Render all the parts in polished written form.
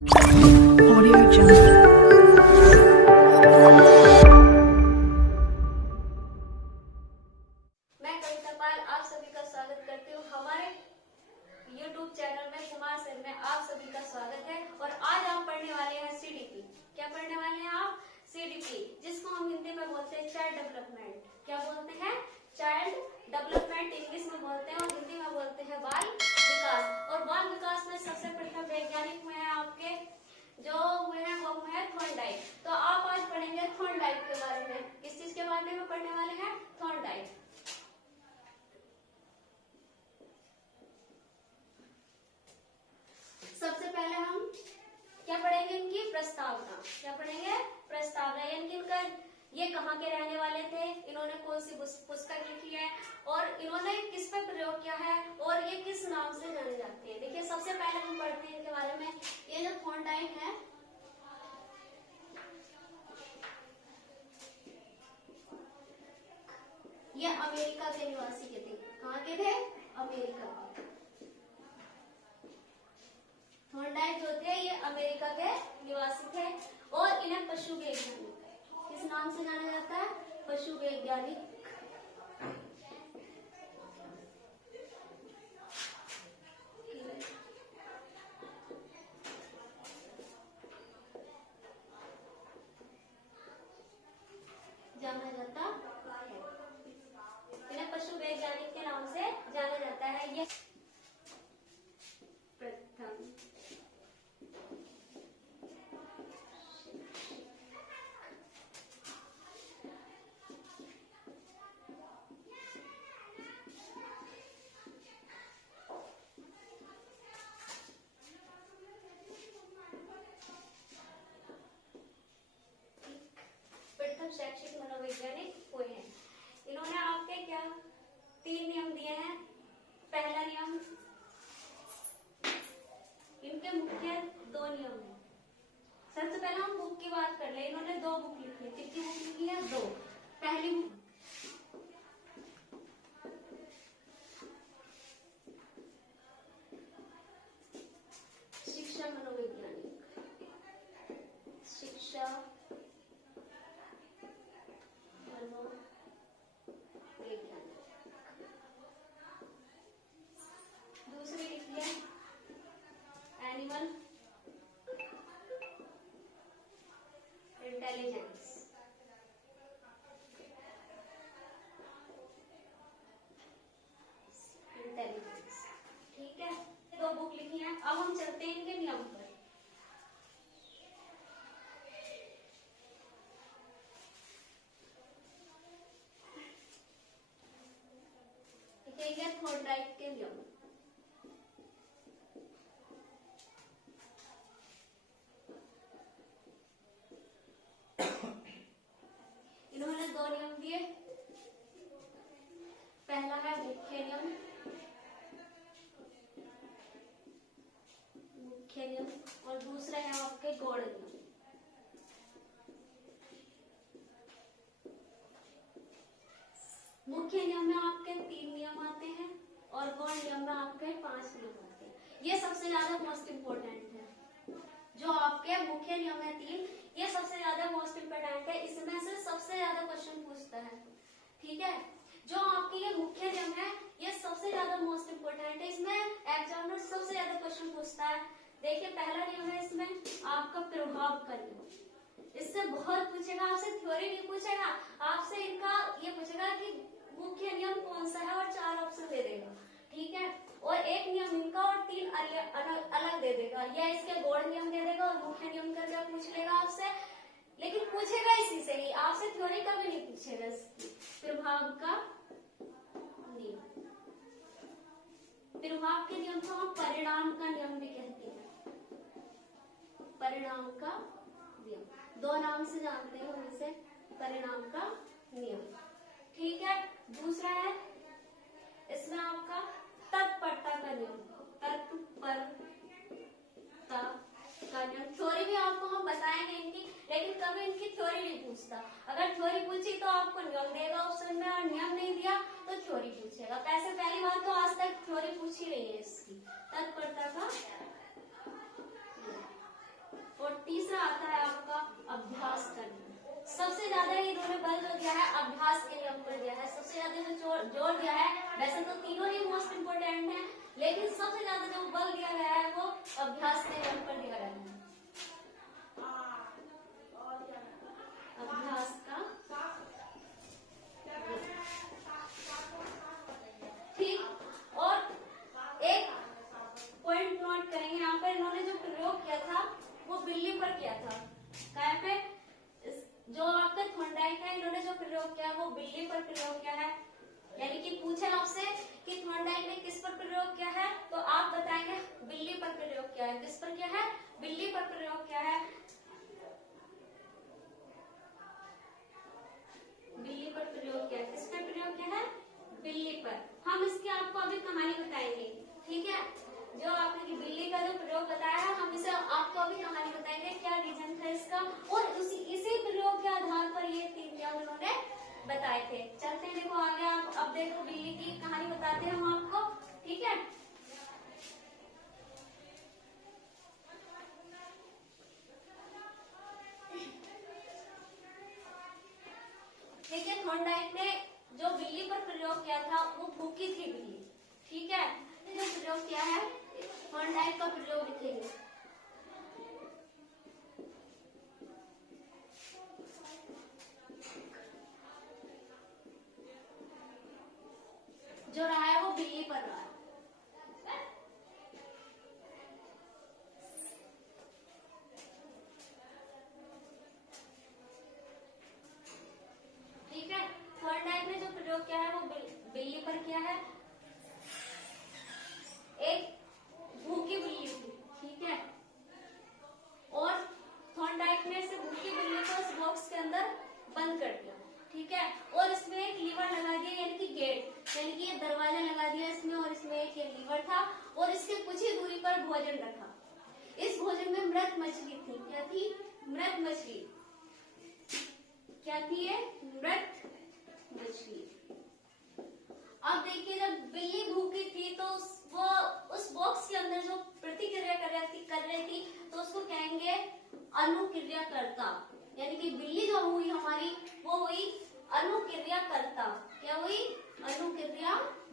Audio Jungle. मैं कविता पाल आप सभी का स्वागत करती हूँ हमारे YouTube चैनल में कुमार सर में आप सभी का स्वागत है। और आज आप पढ़ने वाले हैं CDP। क्या पढ़ने वाले हैं आप? CDP, जिसको हम हिंदी में बोलते हैं चाइल्ड डेवलपमेंट। क्या बोलते हैं? चाइल्ड डेवलपमेंट इंग्लिश में बोलते हैं और हिंदी में बोलते हैं बाल विकास। और बाल विकास में सबसे प्रथम वैज्ञानिक हुए हैं आपके जो हुए हैं वो हुए हैं थॉर्नडाइक। तो आप आज पढ़ेंगे थॉर्नडाइक के बारे में। किस चीज के बारे में पढ़ने वाले हैं? थॉर्नडाइक। सबसे पहले हम क्या पढ़ेंगे? इनकी प्रस्तावना। क्या पढ़ेंगे? प्रस्तावना। यानी कि इनका ये कहाँ के रहने वाले थे, इन्होंने कौन सी पुस्तक लिखी है और इन्होंने किस पर प्रयोग किया है और ये किस नाम से जाने जाते हैं। देखिए सबसे पहले हम पढ़ते हैं इनके बारे में। ये जो थॉर्नडाइक है ये अमेरिका के निवासी के थे। कहाँ के थे? अमेरिका के। थॉर्नडाइक जो थे ये अमेरिका के निवासी थे और इन्हें पशु वैज्ञानिक किस नाम से जाना जाता है? पशु वैज्ञानिक। जाना जाता है। इन्हें पशु वैज्ञानिक के नाम से जाना जाता है। ये प्रथम शैक्षिक मनोवैज्ञानिक हुए हैं। इन्होंने आपके क्या 3 नियम दिए हैं। पहला नियम, इनके मुख्य 2 नियम हैं। सबसे पहले हम बुक की बात कर ले। इन्होंने 2 बुक लिखी है। कितनी बुक लिखी है? 2। पहली बुक शिक्षा मनोवैज्ञानिक। शिक्षा दूसरी लिखी है एनिमल इंटेलिजेंस। ठीक है, 2 बुक लिखी हैं। अब हम चलते हैं इनके नियम पर। देखेंगे थॉर्नडाइक के नियम। इन्होंने 2 नियम दिए। पहला है मुख्य नियम। मुख्य नियम और दूसरा है आपके गौण नियम। मुख्य नियम में आपके 3 नियम आते हैं और गौण नियम में आपके 5 नियम आते हैं। ये सबसे ज्यादा मोस्ट इम्पोर्टेंट है। जो आपके मुख्य नियम है 3, ये सबसे ज्यादा मोस्ट इम्पोर्टेंट है। इसमें से सबसे ज्यादा क्वेश्चन पूछता है। ठीक है, जो आपके ये मुख्य नियम है ये सबसे ज्यादा मोस्ट इम्पोर्टेंट है। इसमें एग्जामिनर सबसे ज्यादा क्वेश्चन पूछता है। देखिए पहला नियम है इसमें आपका प्रभाव का नियम। इससे बहुत पूछेगा, आपसे थ्योरी नहीं पूछेगा, आपसे इनका ये पूछेगा कि मुख्य नियम कौन सा है और 4 ऑप्शन दे देगा। ठीक है, और एक नियम इनका और 3 अलग दे देगा, या इसके गौण नियम दे देगा और मुख्य नियम का क्या पूछ लेगा आपसे। लेकिन पूछेगा इसी से ही, आपसे थ्योरी का भी नहीं पूछेगा। प्रभाव का नियम, प्रभाव के नियम को हम परिणाम का नियम भी कहते हैं। परिणाम का नियम 2 नाम से जानते हैं हम इसे, परिणाम का नियम। ठीक है, दूसरा है इसमें आपका तत्परता का नियम। तत्परता का नियम थ्योरी भी आपको हम बताएंगे इनकी, लेकिन कभी इनकी थ्योरी नहीं पूछता। अगर थ्योरी पूछी तो आपको नियम देगा ऑप्शन में, और नियम नहीं दिया तो थ्योरी पूछेगा। वैसे पहली बात तो आज तक थ्योरी पूछी नहीं है इसकी। तत्परता का वैसे तो तीनों ही मोस्ट इम्पोर्टेंट है, लेकिन सबसे ज्यादा जो बल दिया गया है वो अभ्यास के नियम पर दिया गया है। अभ्यास का ठीक। और एक पॉइंट नोट करेंगे यहाँ पर, इन्होंने जो प्रयोग किया था वो बिल्ली पर किया था। क्या पे जो आपका थॉर्नडाइक है, इन्होंने जो प्रयोग किया वो बिल्ली पर प्रयोग किया है। यानी कि पूछे आपसे कि थॉर्नडाइक ने किस पर प्रयोग किया है, तो आप बताएंगे बिल्ली पर प्रयोग किया है। किस पर किया है? बिल्ली पर प्रयोग किया है। बिल्ली पर प्रयोग किया है। किस पर प्रयोग किया है? बिल्ली पर। हम इसकी आपको अभी कहानी बताएंगे, ठीक है। जो आपने बिल्ली का जो प्रयोग बताया है, हम इसे आपको अभी कहानी बताएंगे, क्या रीजन था इसका, और इसी प्रयोग के आधार पर ये 3 नियम उन्होंने बताए थे। चलते हैं, देखो आगे। आप अब देखो बिल्ली की कहानी बताते हैं हम आपको, ठीक है। ठीक है, थॉर्नडाइक ने जो बिल्ली पर प्रयोग किया था वो भूखी थी बिल्ली, ठीक है। जो प्रयोग किया है थॉर्नडाइक का प्रयोग लिखेंगे। जो रहा है वो बिल्ली पर रहा है। ठीक है, थॉर्नडाइक ने जो प्रयोग किया है वो बिल्ली पर किया है। एक भूखी बिल्ली थी, ठीक है, और थॉर्नडाइक ने इसे भूखी बिल्ली को इस बॉक्स के अंदर बंद कर दिया, ठीक है, और इसमें एक लीवर लगा दिया, यानी कि गेट, यानी कि ये दरवाजा लगा दिया इसमें, और इसमें एक ये लीवर था, और इसके कुछ ही दूरी पर भोजन रखा। इस भोजन में मृत मछली थी। क्या थी? मृत मछली। क्या थी ये? मृत मछली। अब देखिए, जब बिल्ली भूखी थी तो वो उस बॉक्स के अंदर जो प्रतिक्रिया कर रही थी तो उसको कहेंगे अनुक्रियाकर्ता। यानी कि बिल्ली जो हुई हमारी वो हुई अनुक्रियाकर्ता। क्या हुई? अनुक्रियाकर्ता,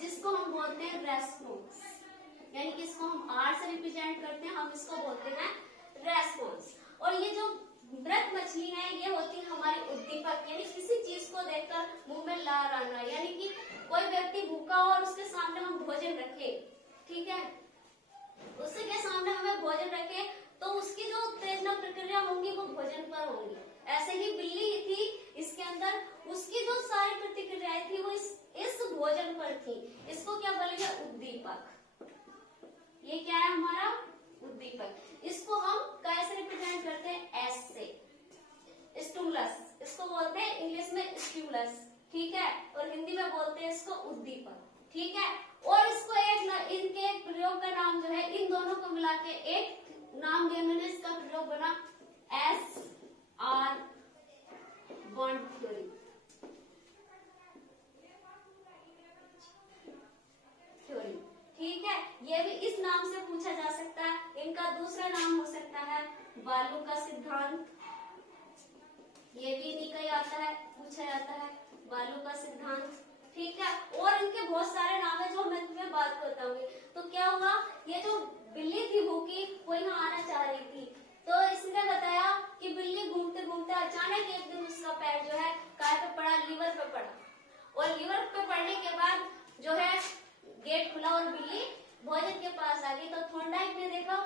जिसको हम बोलते हैं रेस्पॉन्स। यानी कि इसको हम आर से रिप्रेजेंट करते हैं, हम इसको बोलते हैं रेस्पॉन्स। और ये जो मृत मछली है ये होती है हमारी उद्दीपक, यानी किसी चीज को देखकर मुंह में लार आना। यानी कि कोई व्यक्ति भूखा हो और उसके सामने हम भोजन रखें, ठीक है, उसके के सामने हमें भोजन रखें तो उसकी जो उत्तेजना प्रक्रिया होंगी वो भोजन पर होंगी। ऐसे ही बिल्ली थी, इसके अंदर उसकी जो सारी प्रतिक्रियाएं थी वो इस भोजन पर थी। इसको क्या बोलेंगे? उद्दीपक। ये क्या है? हमारा उद्दीपक। इसको हम कैसे रिप्रेजेंट करते हैं? एस से। स्टिमुलस, इसको बोलते हैं इंग्लिश में स्टिमुलस, ठीक है, और हिंदी में बोलते हैं इसको उद्दीपक, ठीक है। और इसको इनके प्रयोग का नाम जो है, इन दोनों को मिला के एक नाम दिया उन्होंने, इसका प्रयोग बना SR बॉन्ड थ्योरी। ठीक है, ये भी इस नाम से पूछा जा सकता है। इनका दूसरा नाम हो सकता है बालू का सिद्धांत। ये भी इन्हीं का ही आता है, पूछा जाता है बालू का सिद्धांत, ठीक है। और इनके बहुत सारे नाम है जो मैं तुम्हें बात बताऊंगी। तो क्या हुआ, ये जो बिल्ली थी भूखी वो यहाँ आना चाह रही थी, तो इसने बताया कि बिल्ली घूमते घूमते अचानक एक दिन उसका पैर जो है काय पे पड़ा? लीवर पे पड़ा, और लीवर पे पड़ने के बाद जो है गेट खुला और बिल्ली भोजन के पास आ गई। तो थॉर्नडाइक ने देखा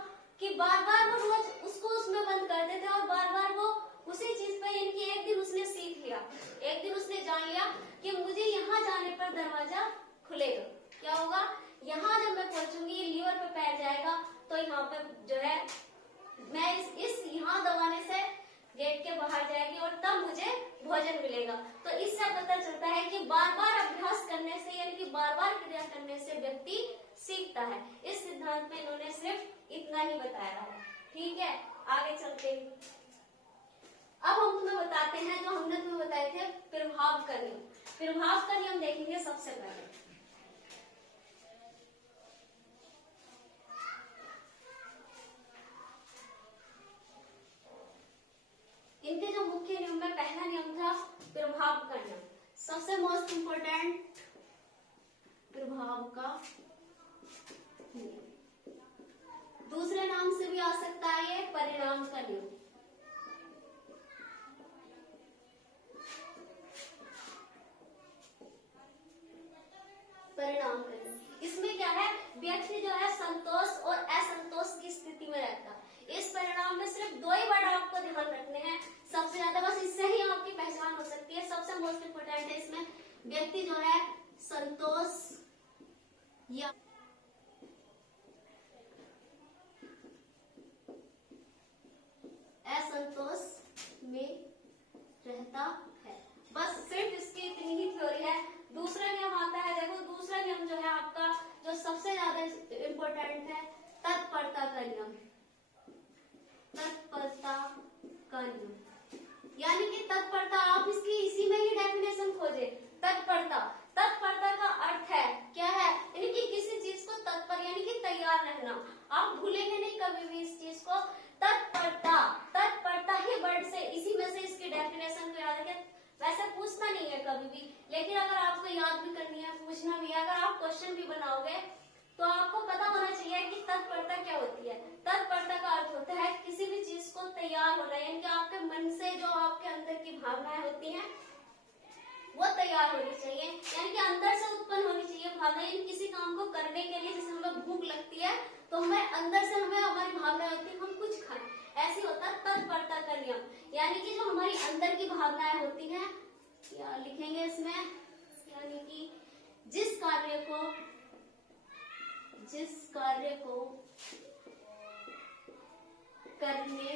कि बार बार वो रोज उसको उसमें बंद कर देते और बार बार वो उसी चीज पे, इनकी एक दिन उसने सीख लिया, एक दिन उसने जान लिया कि मुझे यहाँ जाने पर दरवाजा खुलेगा। क्या होगा? यहाँ जब मैं पहुंचूंगी लीवर पे पैर जाएगा तो यहाँ पे जो है मैं इस यहाँ दबाने से गेट के बाहर जाएगी और तब मुझे भोजन मिलेगा। तो इससे पता चलता है कि बार बार अभ्यास करने से, यानी कि बार बार क्रिया करने से व्यक्ति सीखता है। इस सिद्धांत में इन्होंने सिर्फ इतना ही बताया है, ठीक है। आगे चलते हैं, अब हम तुम्हें बताते हैं जो हमने तुम्हें बताए थे प्रभाव का नियम। प्रभाव का नियम देखेंगे सबसे पहले। इनके जो मुख्य नियम में पहला नियम था प्रभाव का नियम। सबसे मोस्ट इम्पोर्टेंट प्रभाव का नियम, दूसरे नाम से भी आ सकता है ये परिणाम का नियम। परिणाम का नियम, इसमें क्या है, व्यक्ति जो है संतोष और असंतोष की स्थिति में रहता है। इस परिणाम में सिर्फ दो ही वर्ड आपको ध्यान रखने हैं सबसे ज्यादा, बस इससे ही आपकी पहचान हो सकती है। सबसे मोस्ट इम्पोर्टेंट है इसमें व्यक्ति जो है संतोष या असंतोष में रहता है, बस सिर्फ इसकी इतनी ही थ्योरी है। दूसरा नियम आता है, देखो दूसरा नियम जो है आपका, जो सबसे ज्यादा इम्पोर्टेंट है, तत्परता का नियम। तत्परता का नियम यानी कि तत्परता, आप इसकी इसी में ही डेफिनेशन खोजे। तत्परता, तत्परता का अर्थ है क्या है, यानी कि किसी चीज को तत्पर यानी कि तैयार रहना। आप भूलेंगे नहीं कभी भी इस चीज को। तत्परता, तत्परता ही वर्ड से, इसी में से इसकी डेफिनेशन को याद रखें। वैसे पूछता नहीं है कभी भी, लेकिन अगर आपको याद भी करनी है, पूछना भी है, अगर आप क्वेश्चन भी बनाओगे तो आपको पता होना चाहिए कि तत्परता क्या होती है। तत्परता का अर्थ होता है किसी भी चीज को तैयार होना, यानी कि आपके मन से जो आपके अंदर की भावनाएं होती हैं वो तैयार होनी चाहिए, यानी कि अंदर से उत्पन्न होनी चाहिए भावना। यानी किसी काम को करने के लिए, जैसे हमें भूख लगती है तो हमें अंदर से हमारी भावनाएं होती है हम कुछ खाएं, ऐसी होता है तत्परता का नियम। यानी कि जो हमारी अंदर की भावनाएं होती हैं, या लिखेंगे इसमें, यानी कि जिस कार्य को करने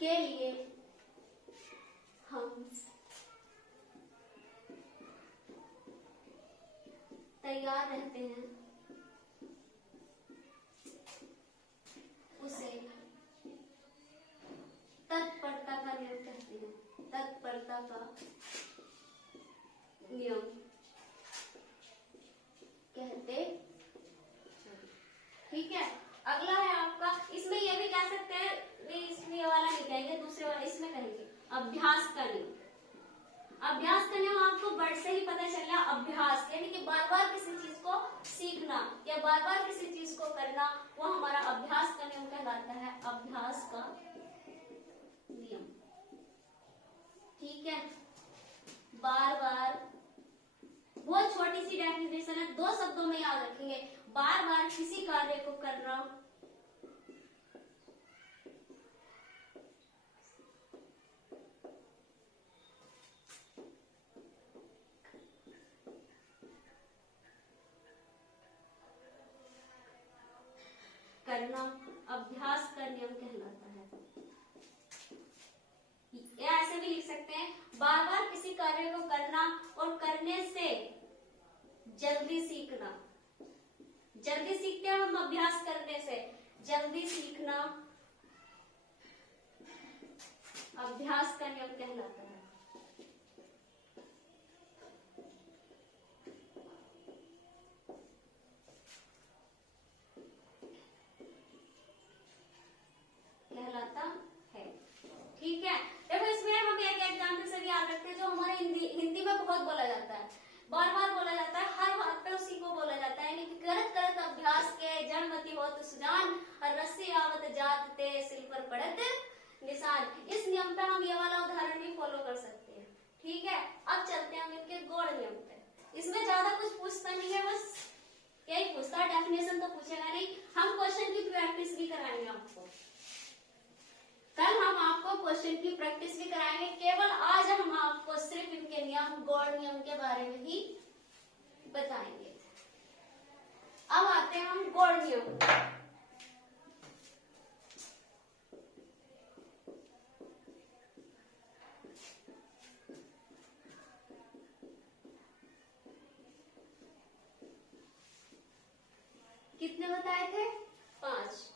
के लिए हम तैयार रहते हैं उसे तत्परता का नियम कहते हैं। तत्परता का नियम कहते हैं। ठीक है, अगला है आपका, इसमें ये भी कह सकते हैं, इसमें ये वाला नहीं कहेंगे, दूसरे वाला इसमें कहेंगे अभ्यास का नियम। अभ्यास का नियम आपको वर्ड से ही पता चल गया। अभ्यास यानी कि बार बार किसी चीज को सीखना या बार बार किसी चीज को करना, वो हमारा अभ्यास का नियम कहलाता है। अभ्यास का नियम, ठीक है। बार बार, बहुत छोटी सी डेफिनेशन है, दो शब्दों में याद रखेंगे। बार बार किसी कार्य को करना अभ्यास का नियम कहलाता है। या ऐसे भी लिख सकते हैं, बार बार किसी कार्य को करना और करने से जल्दी सीखना। जल्दी सीखते हैं हम अभ्यास करने से, जल्दी सीखना अभ्यास का नियम कहलाता है। ठीक है, देखो इसमें हम एक एग्जाम्पल से भी याद रखते हैं, जो हमारे हिंदी में बहुत बोला जाता है, बार बार बोला जाता है, हर बात पे उसी को बोला जाता है, यानी कि करत करत अभ्यास के जड़मती होत सुजान और रस्सी आवत जात ते सिल पर पड़त निशान। इस नियम पे हम ये वाला उदाहरण भी फॉलो कर सकते हैं। ठीक है, अब चलते हैं हम इनके गौड़ नियम पे। इसमें ज्यादा कुछ पूछता नहीं है, बस यही पूछता है, डेफिनेशन तो पूछेगा नहीं। हम क्वेश्चन की प्रैक्टिस भी कराएंगे आपको, कल हम आपको क्वेश्चन की प्रैक्टिस भी कराएंगे। केवल आज हम आपको सिर्फ इनके नियम, गौड़ नियम के बारे में ही बताएंगे। अब आते हैं हम गौड़ नियम। कितने बताए थे? 5।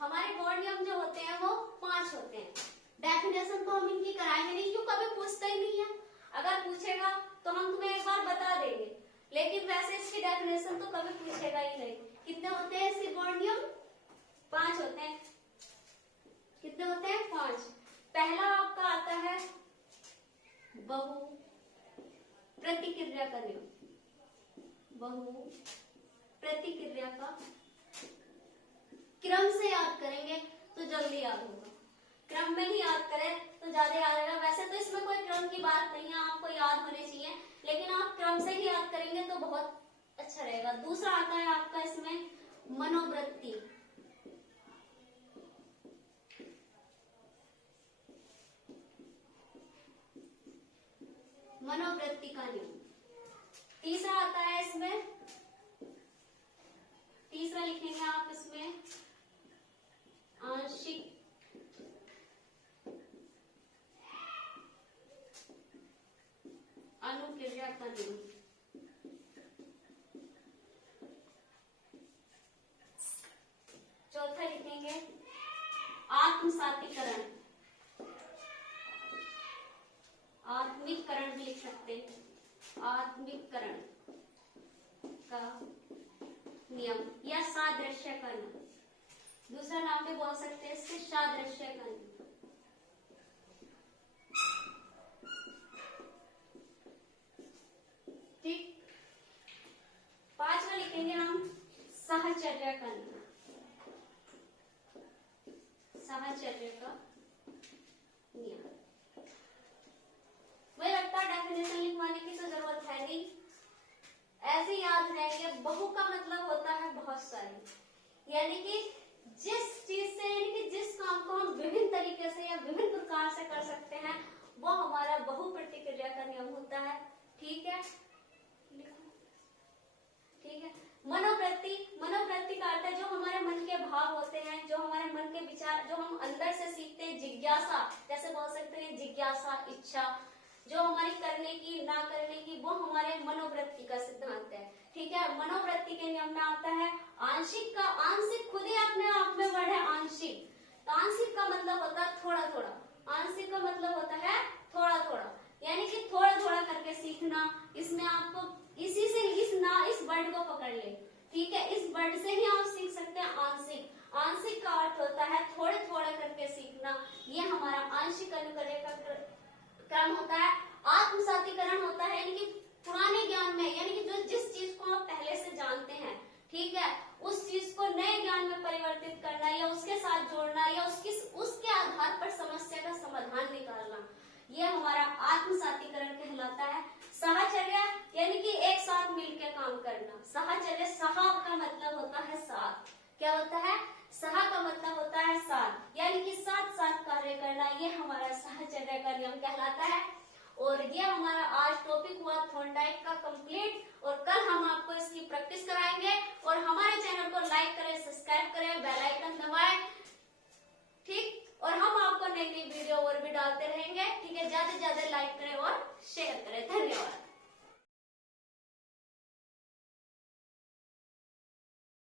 हमारे गौड़ नियम जो होते हैं वो 5 होते हैं। डेफिनेशन तो हम इनकी कराएंगे नहीं, क्यों, कभी पूछता ही नहीं है। अगर पूछेगा तो हम तुम्हें एक बार बता देंगे, लेकिन वैसे इसकी डेफिनेशन तो कभी पूछेगा ही नहीं। कितने होते हैं इसके गौड़ नियम? 5 होते हैं। कितने होते हैं? 5। पहला आपका आता है बहु प्रतिक्रिया का नियम, बहु प्रतिक्रिया का क्रम से याद करेंगे तो जल्दी याद होगा, क्रम में ही याद करें तो ज्यादा याद रहेगा। वैसे तो इसमें कोई क्रम की बात नहीं है, आपको याद होने चाहिए, लेकिन आप क्रम से ही याद करेंगे तो बहुत अच्छा रहेगा। दूसरा आता है आपका इसमें मनोवृत्ति, मनोवृत्ति का नियम। तीसरा आता है इसमें, तीसरा लिखेंगे आप इसमें आंशिक अनुक्रिया का नियम। चौथा लिखेंगे आत्मसातीकरण, आत्मिकरण भी लिख सकते हैं, आत्मिकरण का नियम या सादृश्य का नियम, दूसरा नाम भी बोल सकते हैं इससे सादृश्य का नियम। ठीक, पांचवा लिखेंगे हम साहचर्य का नियम, साहचर्य का नियम। मुझे लगता है डेफिनेशन लिखवाने की तो जरूरत है नहीं, ऐसे याद रहेंगे। बहु का मतलब होता है बहुत सारी, यानी कि जिस चीज से, यानी कि जिस काम को हम विभिन्न तरीके से या विभिन्न प्रकार से कर सकते हैं, वो हमारा बहु प्रतिक्रिया का नियम होता है। ठीक है, ठीक है। मनोवृत्ति, मनोवृत्ति का अर्थ है जो हमारे मन के भाव होते हैं, जो हमारे मन के विचार, जो हम अंदर से सीखते हैं, जिज्ञासा जैसे बोल सकते हैं, जिज्ञासा, इच्छा जो हमारी करने की ना करने की, वो हमारे मनोवृत्ति का सिद्धांत है। ठीक है, मनोवृत्ति के नियम में आता है आंशिक का, आंशिक खुद ही अपने आप में वर्ड है आंशिक, तो आंशिक का मतलब होता है थोड़ा थोड़ा, आंशिक का मतलब होता है थोड़ा थोड़ा, यानी कि थोड़ा थोड़ा करके सीखना। इसमें आपको इसी से इस वर्ड को पकड़ ले, ठीक है, इस वर्ड से ही आप सीख सकते हैं आंशिक। आंशिक का अर्थ होता है थोड़े थोड़े करके सीखना, ये हमारा आंशिक अनुक्रिया का क्रम होता है। आत्मसातीकरण होता है यानी कि पुराने ज्ञान में, यानी कि जो जिस चीज को आप पहले से जानते हैं, ठीक है, उस चीज को नए ज्ञान में परिवर्तित करना या उसके साथ जोड़ना या उसके आधार पर समस्या का समाधान निकालना, ये हमारा आत्मसातीकरण कहलाता है। साहचर्य यानी कि एक साथ मिलकर काम करना, साहचर्य, सहा का मतलब होता है साथ, क्या होता है, सहा का मतलब होता है साथ, यानी कि साथ साथ कार्य करना, ये हमारा साहचर्य का नियम कहलाता है। और ये हमारा आज टॉपिक हुआ थॉर्नडाइक का कंप्लीट, और कल हम आपको इसकी प्रैक्टिस कराएंगे। और हमारे चैनल को लाइक करें, सब्सक्राइब करें, बेल आइकन दबाएं, ठीक, और हम आपको नई नई वीडियो और भी डालते रहेंगे। ठीक है, ज्यादा से ज्यादा लाइक करें और शेयर करें।